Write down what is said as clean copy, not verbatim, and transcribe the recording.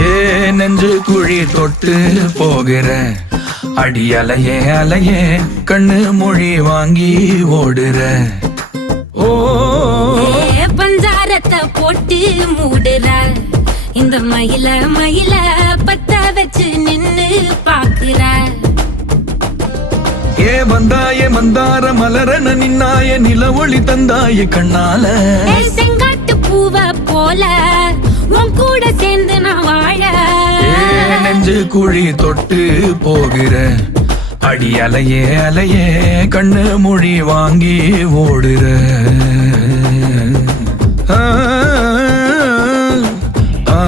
ஏ நெஞ்சு குழி தொட்டு போகிற அடி அலையே அலையே கண்ணு மொழி வாங்கி ஓடுற. ஓ பஞ்சாரத்தை போட்டு மூடுற இந்த மயில மயில பத்த வச்சு நின்னு பாக்குற. ஏ வந்தாய மந்தார மலரன நின்னாய நில ஒளி தந்தாய கண்ணால. செங்காட்டு பூவ போல உன் கூட சேர்ந்து நான் வாழ. நெஞ்சு குழி தொட்டு போகிற அடி அலையே அலையே கண்ணு மொழி வாங்கி ஓடுற. ஆ ஆ